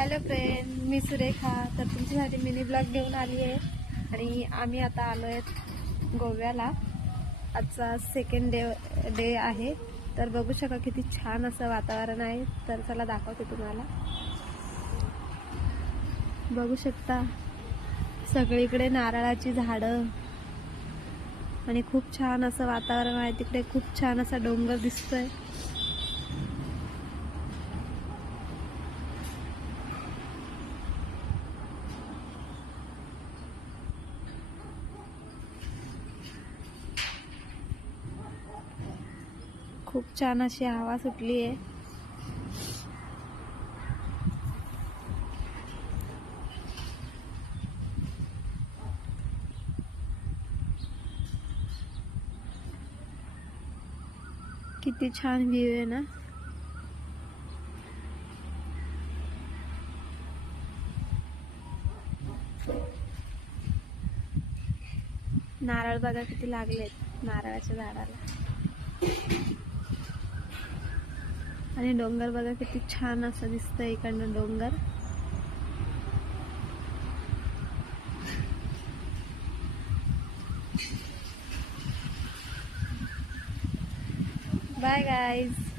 Hello friend, मी सुरेखा. तर तुमच्यासाठी mini blog घेऊन आली आहे आणि आम्ही आता आलो आहेत गोव्याला. आजचा सेकंड डे आहे. तर बघू शका किती छान असं वातावरण आहे. तर चला दाखवते तुम्हाला. बघू शकता सगळीकडे नारळाची झाडं आणि खूप छान असं वातावरण आहे. तिकडे खूप छान असा डोंगर दिसतोय. खूप छान अशी हवा सुटली आहे. किती छान व्ह्यू आहे ना. नारळ बघा किती लागलेत नारळाच्या झाडाला. आणि डोंगर बघा किती छान असं दिसतंय इकडनं डोंगर. Bye guys.